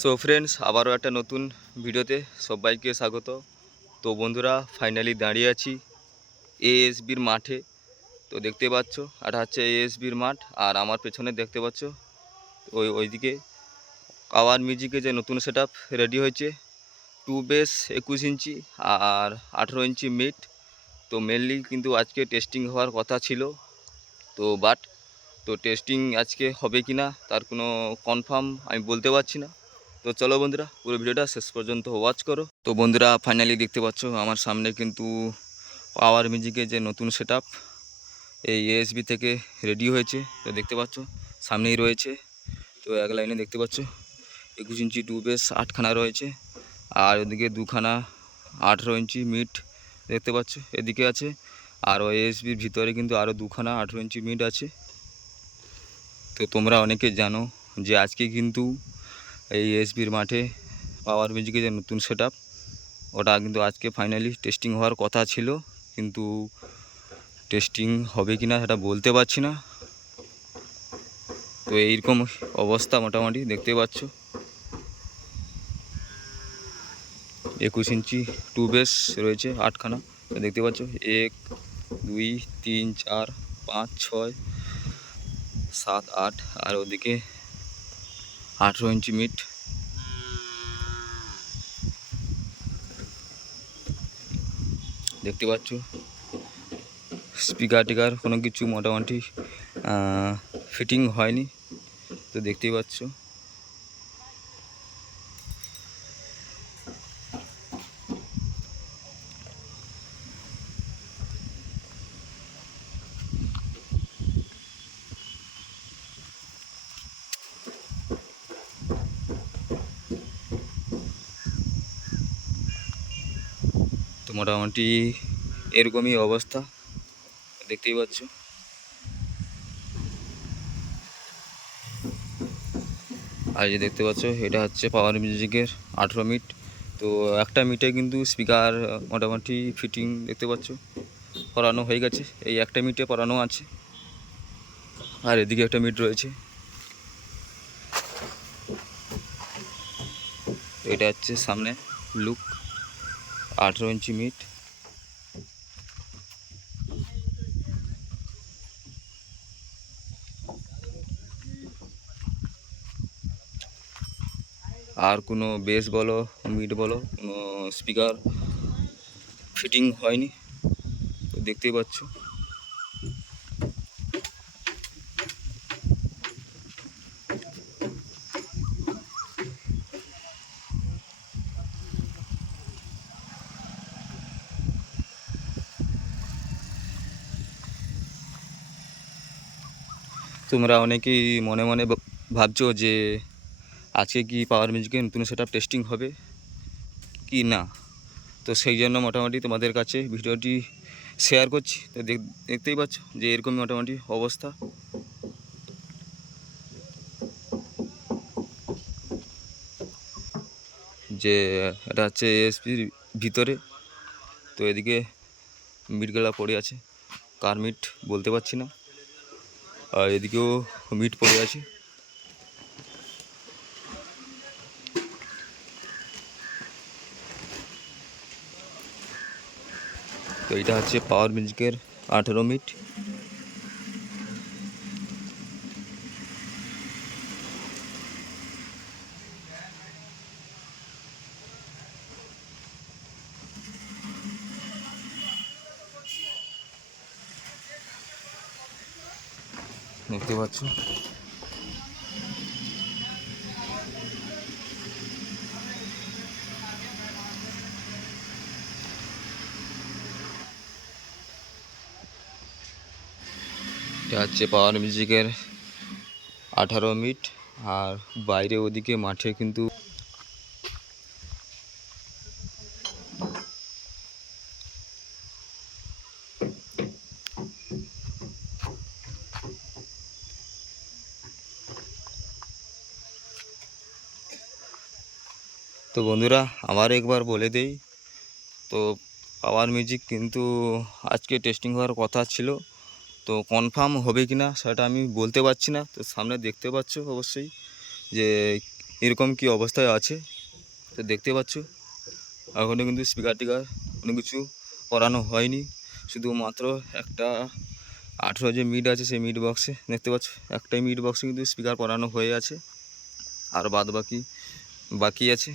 So friends, আবারও একটা নতুন ভিডিওতে সবাইকে স্বাগত। তো বন্ধুরা, ফাইনালি দাঁড়িয়ে আছি এএসবির মাঠে। তো দেখতে পাচ্ছ, এটা হচ্ছে এএসবির মাঠ। আর আমার পেছনে দেখতে পাচ্ছ ওইদিকে পাওয়ার মিউজিকে যে নতুন সেট আপ রেডি হয়েছে, 2 বেস 21 ইঞ্চি আর 18 ইঞ্চি মিড। তো মেনলি কিন্তু আজকে টেস্টিং হওয়ার কথা ছিল, তো টেস্টিং আজকে হবে কি না তার কোনো কনফার্ম আমি বলতে পারছি না। তো চলো বন্ধুরা, পুরো ভিডিওটা শেষ পর্যন্ত ওয়াচ করো। তো বন্ধুরা, ফাইনালি দেখতে পাচ্ছ আমার সামনে কিন্তু পাওয়ার মিউজিকের যে নতুন সেট আপ এই এএসবি থেকে রেডি হয়েছে। তো দেখতে পাচ্ছ সামনেই রয়েছে। তো এক লাইনে দেখতে পাচ্ছ 21 ইঞ্চি 2 বেস 8খানা রয়েছে, আর ওদিকে 2খানা 18 ইঞ্চি মিড দেখতে পাচ্ছ এদিকে আছে। আর ওই এএসবির ভিতরে কিন্তু আরও 2খানা 18 ইঞ্চি মিড আছে। তো তোমরা অনেকে জানো যে আজকে কিন্তু এই এএসবির মাঠে পাওয়ার মিউজিকের যে নতুন সেট আপ ওটা কিন্তু আজকে ফাইনালি টেস্টিং হওয়ার কথা ছিল, কিন্তু টেস্টিং হবে কি না সেটা বলতে পারছি না। তো এইরকম অবস্থা মোটামুটি দেখতে পাচ্ছ। 21 ইঞ্চি 2 বেস রয়েছে 8খানা। দেখতে পাচ্ছ 1 2 3 4 5 6 7 8, আর ওদিকে 18 ইঞ্চি মিড। দেখতে পাচ্ছ স্পিকার টিকার কোনো কিছু মোটামুটি ফিটিং হয়নি। তো দেখতেই পাচ্ছ তো মোটামুটি এরকমই অবস্থা দেখতেই পাচ্ছ। আর যে দেখতে পাচ্ছ এটা হচ্ছে পাওয়ার মিউজিকের 18 মিট। তো একটা মিটে কিন্তু স্পিকার মোটামুটি ফিটিং দেখতে পাচ্ছ করানো হয়ে গেছে। এই একটা মিটে করানো আছে, আর এদিকে একটা মিট রয়েছে। এটা হচ্ছে সামনে লুক 18 ইঞ্চি মিট। আর কোনো বেস বলো মিড বলো কোনো স্পিকার ফিটিং হয়নি। তো দেখতেই পাচ্ছ তোমরা অনেকেই মনে মনে ভাবছো যে আজকে কি পাওয়ার মিউজিকের নতুন সেট আপ টেস্টিং হবে কি না। তো সেই জন্য মোটামুটি তোমাদের কাছে ভিডিওটি শেয়ার করছি। তো দেখতেই পাচ্ছ যে এরকমই মোটামুটি অবস্থা। যে এটা হচ্ছে এএসপির ভিতরে। তো এদিকে মিটগুলা পড়ে আছে, কার মিট বলতে পারছি না। আর এদিকেও মিট পড়ে আছে। তো এটা হচ্ছে পাওয়ার মিউজিকের 18 মিট। দেখতে পাচ্ছ এটা হচ্ছে পাওয়ার মিউজিকের 18 মিট। আর বাইরে ওদিকে মাঠে কিন্তু তো বন্ধুরা আবার একবার বলে দেই, তো পাওয়ার মিউজিক কিন্তু আজকে টেস্টিং হওয়ার কথা ছিল। তো কনফার্ম হবে কি না সেটা আমি বলতে পারছি না। তো সামনে দেখতে পাচ্ছ অবশ্যই যে এরকম কি অবস্থায় আছে। তো দেখতে পাচ্ছ এখনও কিন্তু স্পিকার টিকার কোনো কিছু করানো হয়নি, শুধুমাত্র একটা 18 যে মিড আছে সেই মিড বক্সে দেখতে পাচ্ছ একটাই মিড বক্সে কিন্তু স্পিকার করানো হয়ে আছে, আর বাদ বাকি আছে।